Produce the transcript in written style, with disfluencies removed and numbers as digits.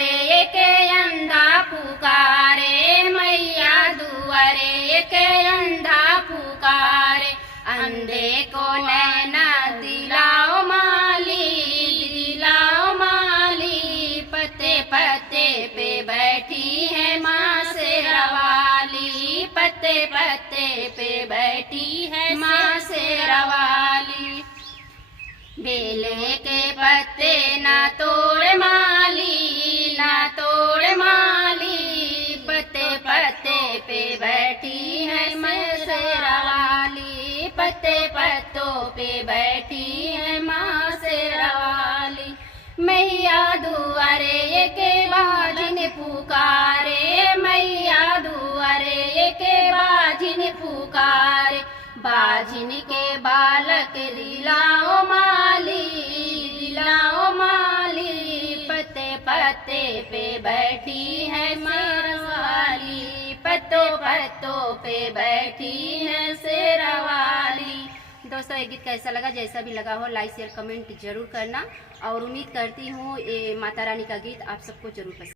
दुआरे के अंधा पुकारे, मैया दुआरे के अंधा पुकारे। अंधे को नैना दिलाओ माली, दिलाओ माली। पत्ते पत्ते पे बैठी है माँ शेरावाली, पत्ते पत्ते पे बैठी है माँ शेरावाली। बेले के पत्ते ना तोड़ माली, ना तोड़ माली। पत्ते पत्ते पे बैठी है माँ शेरावाली, पत्ते पत्तों पे बैठी है माँ शेरावाली। मैया दुआरे के बाजिन पुकारे, मैया दुआरे के बाजिन पुकारे। बाजिन के बालक दिलाओ माली, दिलाओ माली। पत्ते पत्ते पे बैठी है शेरावाली, पत्तों पत्तों पे बैठी है शेरावाली। दोस्तों ये गीत कैसा लगा? जैसा भी लगा हो लाइक शेयर कमेंट जरूर करना, और उम्मीद करती हूँ ये माता रानी का गीत आप सबको जरूर पसंद